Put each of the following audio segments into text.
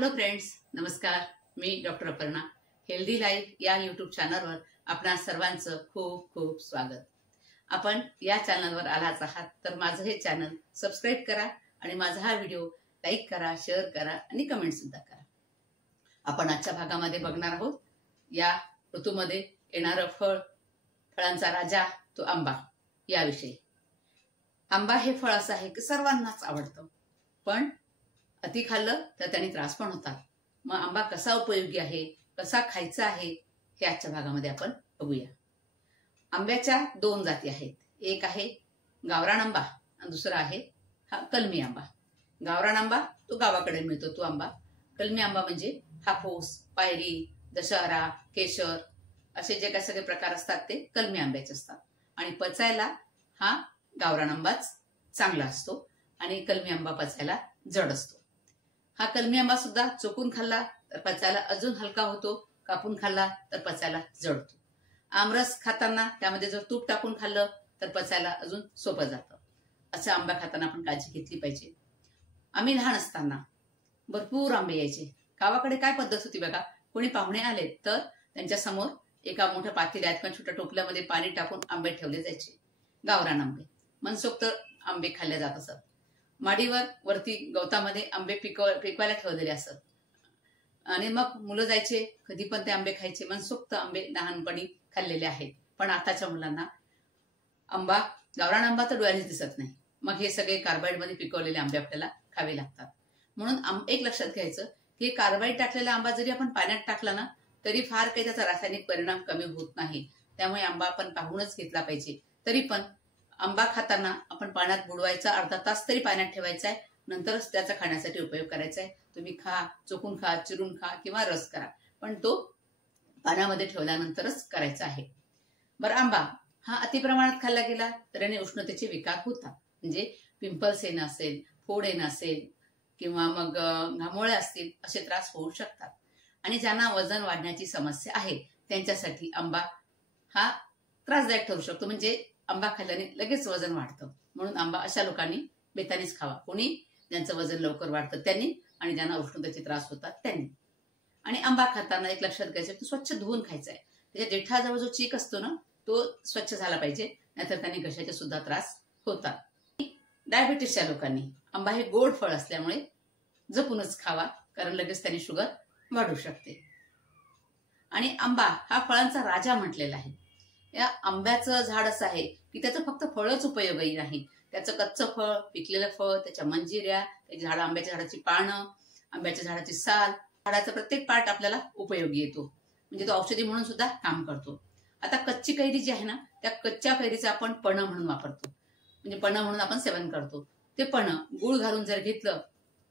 Hello friends, नमस्कार. मी doctor Aparna. Healthy life या YouTube चॅनलवर आपणा सर्वांचं खूप खूप स्वागत. आपण या चॅनलवर आलाच आहात तर माझं हे चॅनल सबस्क्राईब करा आणि माझा हा व्हिडिओ लाईक करा, शेअर करा आणि कमेंट सुद्धा करा. आपण आजच्या भागामध्ये बघणार आहोत या ऋतूमध्ये येणारं फळांचा राजा तो आंबा याविषयी. आंबा हे फळ असं आहे की सर्वांनाच आवडतं, पण अति खाल्लं तर त्याने त्रास पण होतात. मग आंबा कसा उपयोगी आहे, कसा खायचा आहे हे आजच्या भागामध्ये आपण बघूया. आंब्याच्या दोन जाती आहेत. एक आहे गावरान आंबा आणि दुसरा आहे हा कलमी आंबा. गावरान आंबा तो गावाकडे मिळतो तो आंबा. कलमी आंबा म्हणजे हापूस, पायरी, दशहरा, केशर असे जे काही सगळे प्रकार असतात ते कलमी आंब्याचे असतात. आणि पचायला हा गावरान आंबाच चांगला असतो आणि कलमी आंबा पचायला जड असतो. हा कलमी आंबा सुद्धा चोकून खाल्ला तर पचायला अजून हलका होतो, कापून खाल्ला तर पचायला जडतो. आमरस खाताना त्यामध्ये जर तूप टाकून खाल्लं तर पचायला अजून सोपं जातं. असं आंबा खाताना आपण काळजी घेतली पाहिजे. आम्ही लहान असताना भरपूर आंबे यायचे. गावाकडे काय पद्धत होती बघा, कोणी पाहुणे आले तर त्यांच्या समोर एका मोठ्या पातेल्यात किंवा छोट्या टोपल्यामध्ये पाणी टाकून आंबे ठेवले जायचे. गावरान आंबे मनसोक्त आंबे खाल्ले जात असत. माडीवर वरती गवतामध्ये आंबे पिकवायला ठेवलेले असत आणि मग मुलं जायचे, कधी पण ते आंबे खायचे. मनसोक्त आंबे लहानपणी खाल्लेले आहेत. पण आताच्या मुलांना आंबा, गावरान आंबा तर डोळ्यानेच दिसत नाही. मग हे सगळे कार्बाईड मध्ये पिकवलेले आंबे आपल्याला खावे लागतात. म्हणून एक लक्षात घ्यायचं की कार्बाईड टाकलेला आंबा जरी आपण पाण्यात टाकला ना तरी फार काही त्याचा रासायनिक परिणाम कमी होत नाही. त्यामुळे आंबा आपण पाहूनच घेतला पाहिजे. तरी पण आंबा खाताना आपण पाण्यात बुडवायचा, अर्धा तास तरी पाण्यात ठेवायचा आहे, नंतरच त्याचा खाण्यासाठी उपयोग करायचा आहे. तुम्ही खा, चोकून खा, चिरून खा किंवा रस करा, पण तो पाण्यामध्ये ठेवल्यानंतरच करायचा आहे. बरं, आंबा हा अतिप्रमाणात खाल्ला गेला तर याने उष्णतेचे विकार होतात. म्हणजे पिंपल्स येणं असेल, फोड येणं असेल किंवा मग घामोळे असतील असे त्रास होऊ शकतात. आणि ज्यांना वजन वाढण्याची समस्या आहे त्यांच्यासाठी आंबा हा त्रासदायक ठरू शकतो. म्हणजे आंबा खाल्ल्याने लगेच वजन वाढतं. म्हणून आंबा अशा लोकांनी बेतानीच खावा. कोणी ज्यांचं वजन लवकर वाढतं त्यांनी आणि ज्यांना उष्णतेचे त्रास होतात त्यांनी. आणि आंबा खाताना एक लक्षात घ्यायचं की स्वच्छ धुवून खायचा आहे. त्याच्या देठाजवळ जो चीक असतो ना तो स्वच्छ झाला पाहिजे, नाहीतर त्यांनी घशाचे सुद्धा त्रास होतात. डायबिटीसच्या लोकांनी आंबा हे गोड फळ असल्यामुळे जपूनच खावा, कारण लगेच त्यांनी शुगर वाढू शकते. आणि आंबा हा फळांचा राजा म्हटलेला आहे. या आंब्याचं झाड असं आहे की त्याचं फक्त फळच उपयोगी नाही. त्याचं कच्चं फळ, पिकलेलं फळ, त्याच्या मंजिऱ्या, त्याची आंब्याच्या झाडाची पानं, आंब्याच्या झाडाची साल, झाडाचा प्रत्येक पार्ट आपल्याला उपयोगी येतो. म्हणजे तो औषधी म्हणून सुद्धा काम करतो. आता कच्ची कैरी जी आहे ना, त्या कच्च्या कैरीचं आपण पन्ह म्हणून वापरतो. म्हणजे पन्ह म्हणून आपण सेवन करतो. ते पन्ह गुळ घालून जर घेतलं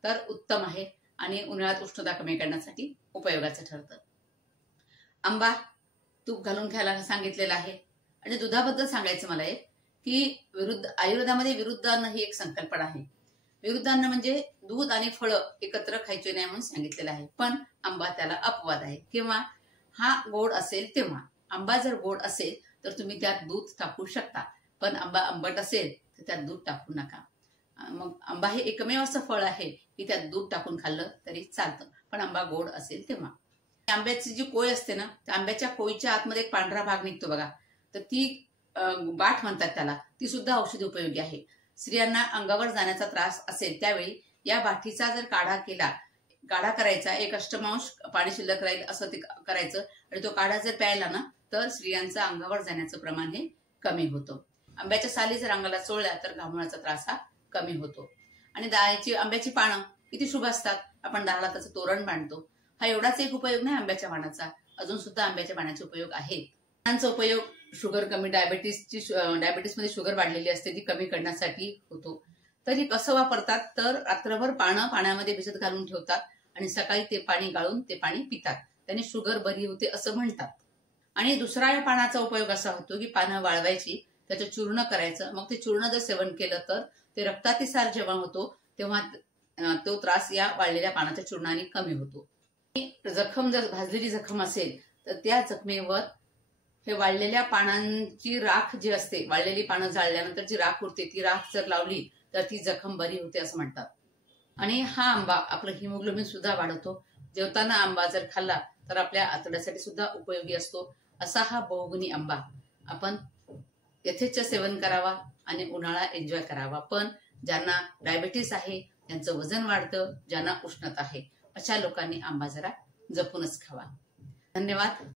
तर उत्तम आहे आणि उन्हाळ्यात उष्णता कमी करण्यासाठी उपयोगाचं ठरतं. आंबा तूप घालून खायला सांगितलेलं आहे. आणि दुधाबद्दल सांगायचं मला आहे की आयुर्वेदामध्ये विरुद्धान्न ही एक संकल्पना आहे. विरुद्धान्न म्हणजे दूध आणि फळं एकत्र खायचे नाही म्हणून सांगितलेलं आहे. पण आंबा त्याला अपवाद आहे. किंवा हा गोड असेल तेव्हा. आंबा जर गोड असेल तर तुम्ही त्यात दूध टाकू शकता, पण आंबा आंबट असेल तर त्यात दूध टाकू नका. मग आंबा हे एकमेव असं फळ आहे की त्यात दूध टाकून खाल्लं तरी चालतं, पण आंबा गोड असेल तेव्हा. आंब्याची जी कोय असते ना, त्या आंब्याच्या कोयीच्या आतमध्ये एक पांढरा भाग निघतो बघा, तर ती बाठ म्हणतात त्याला, ती सुद्धा औषधी उपयोगी आहे. स्त्रियांना अंगावर जाण्याचा त्रास असेल त्यावेळी या बाठीचा जर काढा करायचा, 1 अष्टमांश पाणी शिल्लक राहील असं ते करायचं आणि तो काढा जर प्यायला ना तर स्त्रियांचं अंगावर जाण्याचं प्रमाण हे कमी होतं. आंब्याच्या साली जर अंगाला चोळल्या तर घामोळ्याचा त्रास हा कमी होतो. आणि आंब्याची पानं किती शुभ असतात. आपण दाराला त्याचं तोरण बांधतो. हा एवढाच एक उपयोग नाही आंब्याच्या पानाचा, अजून सुद्धा आंब्याच्या पानाचे उपयोग आहेत. पानांचा उपयोग शुगर कमी, डायबिटीसमध्ये शुगर वाढलेली असते ती कमी करण्यासाठी होतो. तरी कसं वापरतात तर रात्रभर पानं पाण्यामध्ये भिजत घालून ठेवतात आणि सकाळी ते पाणी गाळून ते पाणी पितात. त्याने शुगर बरी होते असं म्हणतात. आणि दुसरा या पानाचा उपयोग असा होतो की पानं वाळवायची, त्याचं चूर्ण करायचं, मग ते चूर्ण जर सेवन केलं तर ते रक्तातिसार जेव्हा होतो तेव्हा तो त्रास या वाळलेल्या पानाच्या चूर्णाने कमी होतो. जखम जर भाजलेली जखम असेल तर त्या जखमेवर हे वाळलेल्या पानांची राख जी असते, वाळलेली पानं जाळल्यानंतर जी राख उरते ती राख जर लावली तर ती जखम बरी होते असं म्हणतात. आणि हा आंबा आपलं हिमोग्लोबिन सुद्धा वाढवतो. जेवताना आंबा जर खाल्ला तर आपल्या आतड्यासाठी सुद्धा उपयोगी असतो. असा हा बहुगुणी आंबा आपण यथेच्छ सेवन करावा आणि उन्हाळा एन्जॉय करावा. पण ज्यांना डायबिटीस आहे, त्यांचं वजन वाढतं, ज्यांना उष्णता आहे, अशा लोकांनी आंबा जरा जपूनच खावा. धन्यवाद.